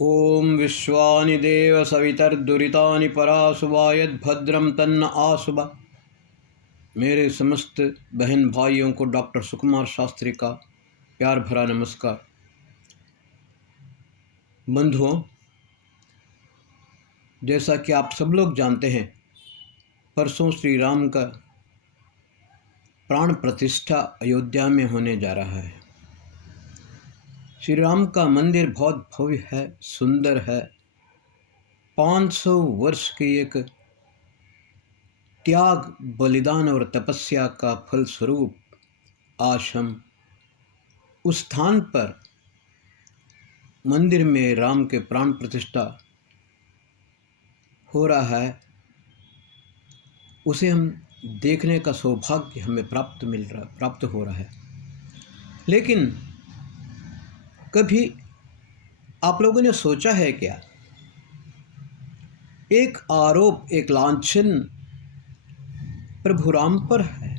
ओम विश्वानि देव सवितर्दुरितानि परासुवा यद्भद्रम तन्न आसुवा। मेरे समस्त बहन भाइयों को डॉक्टर सुकुमार शास्त्री का प्यार भरा नमस्कार। बंधुओं, जैसा कि आप सब लोग जानते हैं, परसों श्री राम का प्राण प्रतिष्ठा अयोध्या में होने जा रहा है। श्री राम का मंदिर बहुत भव्य है, सुंदर है। 500 वर्ष की एक त्याग, बलिदान और तपस्या का फल स्वरूप आज हम उस स्थान पर मंदिर में राम के प्राण प्रतिष्ठा हो रहा है, उसे हम देखने का सौभाग्य हमें प्राप्त हो रहा है। लेकिन कभी आप लोगों ने सोचा है क्या, एक आरोप, एक लांछन प्रभु राम पर है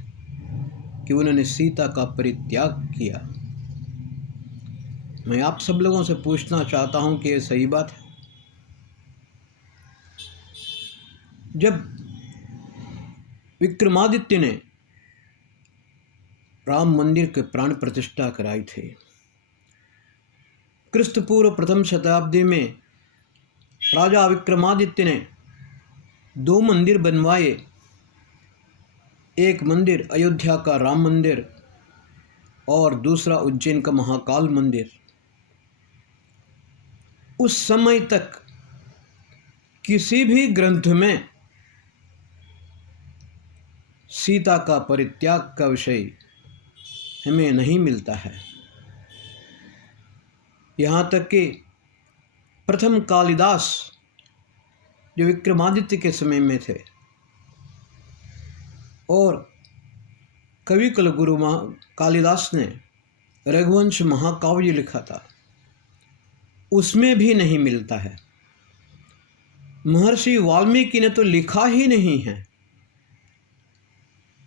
कि उन्होंने सीता का परित्याग किया। मैं आप सब लोगों से पूछना चाहता हूं कि ये सही बात है? जब विक्रमादित्य ने राम मंदिर के प्राण प्रतिष्ठा कराई थी, क्रिस्तपूर्व प्रथम शताब्दी में राजा विक्रमादित्य ने 2 मंदिर बनवाए। एक मंदिर अयोध्या का राम मंदिर और दूसरा उज्जैन का महाकाल मंदिर। उस समय तक किसी भी ग्रंथ में सीता का परित्याग का विषय हमें नहीं मिलता है। यहाँ तक कि प्रथम कालिदास, जो विक्रमादित्य के समय में थे, और कवि कुलगुरु कालिदास ने रघुवंश महाकाव्य लिखा था, उसमें भी नहीं मिलता है। महर्षि वाल्मीकि ने तो लिखा ही नहीं है।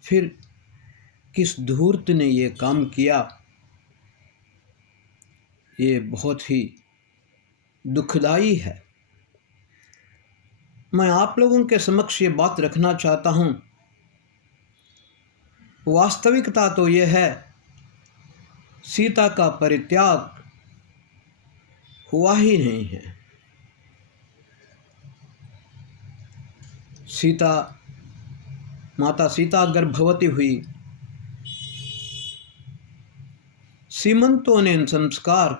फिर किस धूर्त ने ये काम किया? ये बहुत ही दुखदाई है। मैं आप लोगों के समक्ष ये बात रखना चाहता हूँ, वास्तविकता तो यह है, सीता का परित्याग हुआ ही नहीं है। माता सीता गर्भवती हुई। सीमंतों संस्कार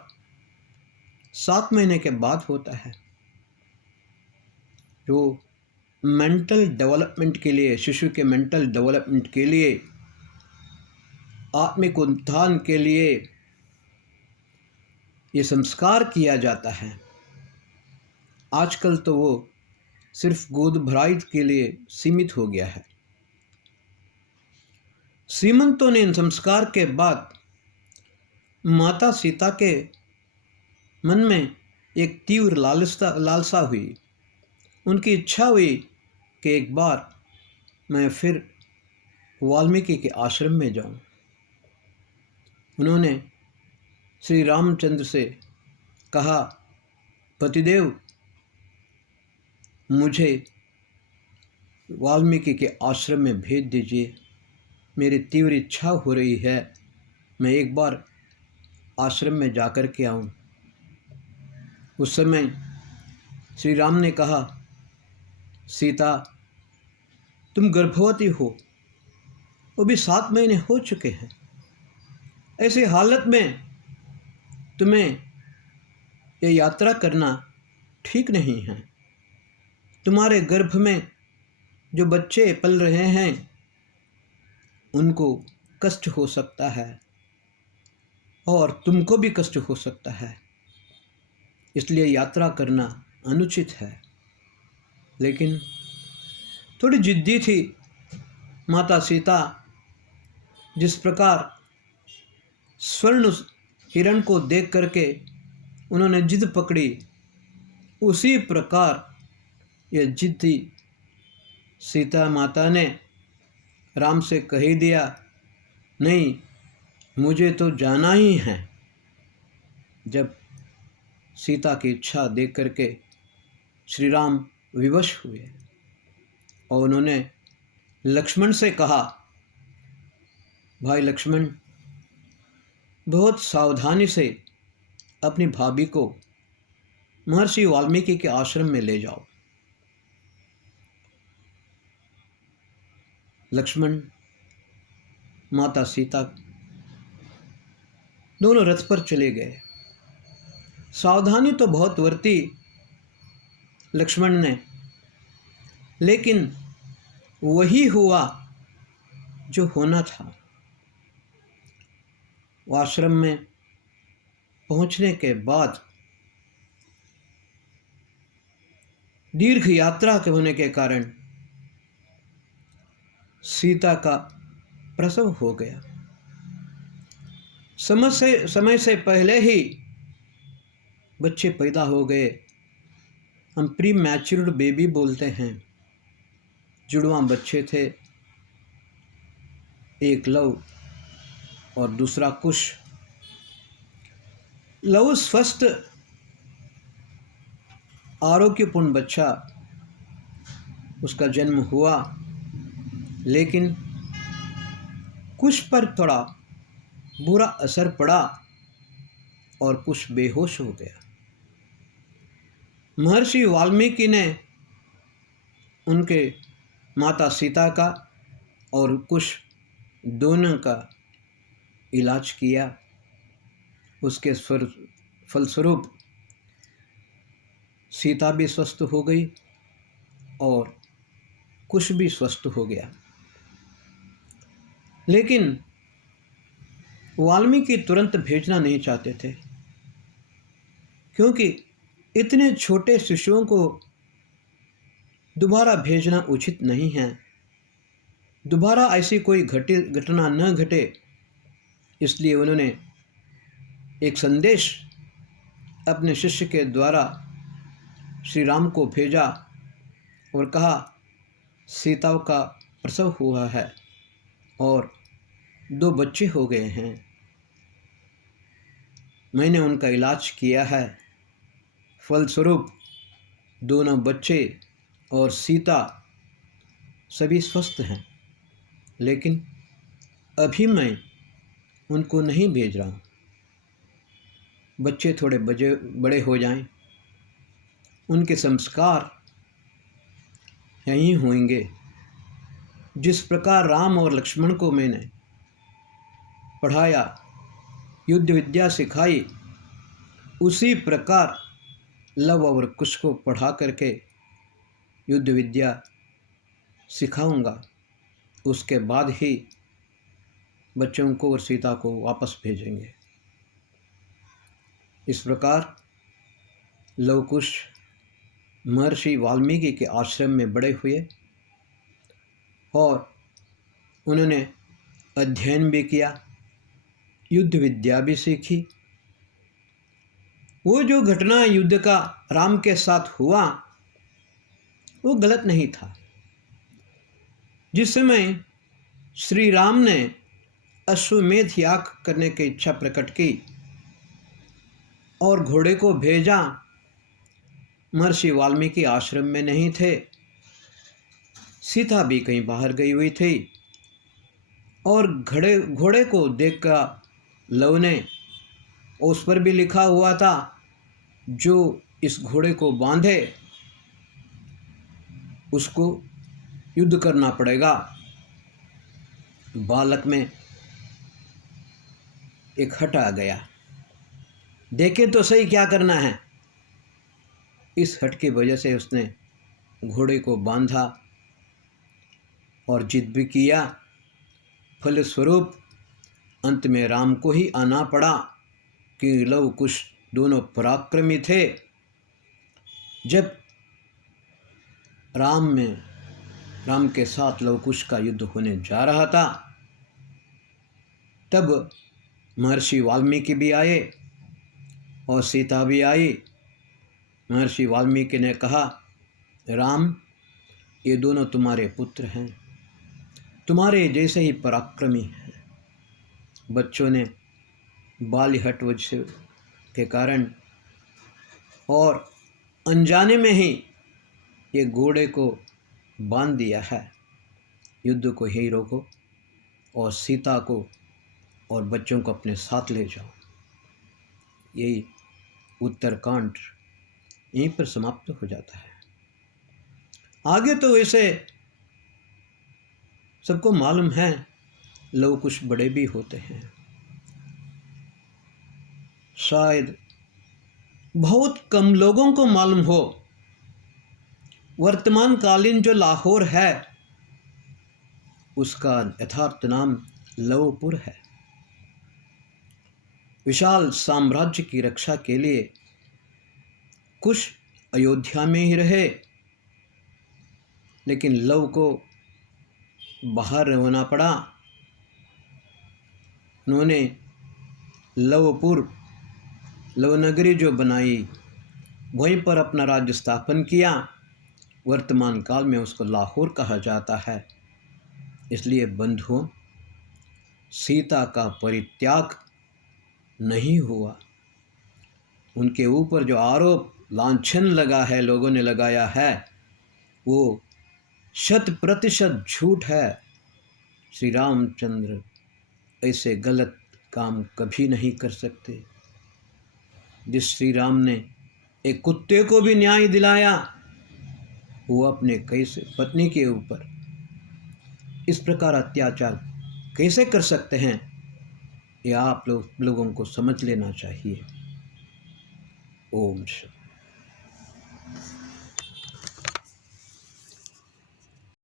7 महीने के बाद होता है, जो मेंटल डेवलपमेंट के लिए, शिशु के मेंटल डेवलपमेंट के लिए, आत्मिक उत्थान के लिए ये संस्कार किया जाता है। आजकल तो वो सिर्फ गोद भराई के लिए सीमित हो गया है। सीमंतों ने इन संस्कार के बाद माता सीता के मन में एक तीव्र लालसा हुई। उनकी इच्छा हुई कि एक बार मैं फिर वाल्मीकि के आश्रम में जाऊं। उन्होंने श्री रामचंद्र से कहा, पतिदेव, मुझे वाल्मीकि के आश्रम में भेज दीजिए। मेरी तीव्र इच्छा हो रही है, मैं एक बार आश्रम में जाकर के आऊं। उस समय श्री राम ने कहा, सीता, तुम गर्भवती हो, वो भी 7 महीने हो चुके हैं। ऐसी हालत में तुम्हें ये यात्रा करना ठीक नहीं है। तुम्हारे गर्भ में जो बच्चे पल रहे हैं, उनको कष्ट हो सकता है और तुमको भी कष्ट हो सकता है, इसलिए यात्रा करना अनुचित है। लेकिन थोड़ी जिद्दी थी माता सीता। जिस प्रकार स्वर्ण हिरण को देख करके उन्होंने जिद पकड़ी, उसी प्रकार यह जिद्दी सीता माता ने राम से कह ही दिया, नहीं, मुझे तो जाना ही है। जब सीता की इच्छा देख करके श्री राम विवश हुए और उन्होंने लक्ष्मण से कहा, भाई लक्ष्मण, बहुत सावधानी से अपनी भाभी को महर्षि वाल्मीकि के आश्रम में ले जाओ। लक्ष्मण, माता सीता दोनों रथ पर चले गए। सावधानी तो बहुत बरती लक्ष्मण ने, लेकिन वही हुआ जो होना था। आश्रम में पहुंचने के बाद दीर्घ यात्रा के होने के कारण सीता का प्रसव हो गया। समय से पहले ही बच्चे पैदा हो गए। हम प्री मैच्योर्ड बेबी बोलते हैं। जुड़वा बच्चे थे, एक लव और दूसरा कुश। लव स्वस्थ आरोग्यपूर्ण बच्चा, उसका जन्म हुआ, लेकिन कुश पर थोड़ा बुरा असर पड़ा और कुश बेहोश हो गया। महर्षि वाल्मीकि ने उनके माता सीता का और कुश दोनों का इलाज किया। उसके फलस्वरूप सीता भी स्वस्थ हो गई और कुश भी स्वस्थ हो गया। लेकिन वाल्मीकि तुरंत भेजना नहीं चाहते थे, क्योंकि इतने छोटे शिशुओं को दोबारा भेजना उचित नहीं है। दोबारा ऐसी कोई घटना न घटे, इसलिए उन्होंने एक संदेश अपने शिष्य के द्वारा श्री राम को भेजा और कहा, सीता का प्रसव हुआ है और 2 बच्चे हो गए हैं। मैंने उनका इलाज किया है। फलस्वरूप दोनों बच्चे और सीता सभी स्वस्थ हैं, लेकिन अभी मैं उनको नहीं भेज रहा हूँ। बच्चे थोड़े बड़े हो जाएं, उनके संस्कार यहीं होंगे। जिस प्रकार राम और लक्ष्मण को मैंने पढ़ाया, युद्ध विद्या सिखाई, उसी प्रकार लव और कुश को पढ़ा करके युद्ध विद्या सिखाऊंगा। उसके बाद ही बच्चों को और सीता को वापस भेजेंगे। इस प्रकार लव कुश महर्षि वाल्मीकि के आश्रम में बड़े हुए और उन्होंने अध्ययन भी किया, युद्ध विद्या भी सीखी। वो जो घटना युद्ध का राम के साथ हुआ, वो गलत नहीं था। जिस समय श्री राम ने अश्वमेध याग करने की इच्छा प्रकट की और घोड़े को भेजा, महर्षि वाल्मीकि आश्रम में नहीं थे। सीता भी कहीं बाहर गई हुई थी और घोड़े को देखकर लव ने, उस पर भी लिखा हुआ था, जो इस घोड़े को बांधे उसको युद्ध करना पड़ेगा। बालक में एक हट आ गया, देखे तो सही क्या करना है। इस हट की वजह से उसने घोड़े को बांधा और जिद भी किया। फलस्वरूप अंत में राम को ही आना पड़ा कि लव कुश दोनों पराक्रमी थे। जब राम के साथ लव कुश का युद्ध होने जा रहा था, तब महर्षि वाल्मीकि भी आए और सीता भी आई। महर्षि वाल्मीकि ने कहा, राम, ये दोनों तुम्हारे पुत्र हैं, तुम्हारे जैसे ही पराक्रमी हैं। बच्चों ने बाली हट वजह के कारण और अनजाने में ही ये घोड़े को बांध दिया है। युद्ध को यहीं रोको और सीता को और बच्चों को अपने साथ ले जाओ। यही उत्तरकांड यहीं पर समाप्त हो जाता है। आगे तो वैसे सबको मालूम है, लोग कुछ बड़े भी होते हैं। शायद बहुत कम लोगों को मालूम हो, वर्तमान कालीन जो लाहौर है उसका यथार्थ नाम लवपुर है। विशाल साम्राज्य की रक्षा के लिए कुछ अयोध्या में ही रहे, लेकिन लव को बाहर होना पड़ा। उन्होंने लवपुर, लवनगरी जो बनाई, वहीं पर अपना राज्य स्थापन किया। वर्तमान काल में उसको लाहौर कहा जाता है। इसलिए बंधुओं, सीता का परित्याग नहीं हुआ। उनके ऊपर जो आरोप लांछन लगा है, लोगों ने लगाया है, वो 100% झूठ है। श्री रामचंद्र ऐसे गलत काम कभी नहीं कर सकते। जिस श्री राम ने एक कुत्ते को भी न्याय दिलाया, वो अपने कैसे पत्नी के ऊपर इस प्रकार अत्याचार कैसे कर सकते हैं, ये आप लोगों को समझ लेना चाहिए। ओम शांति।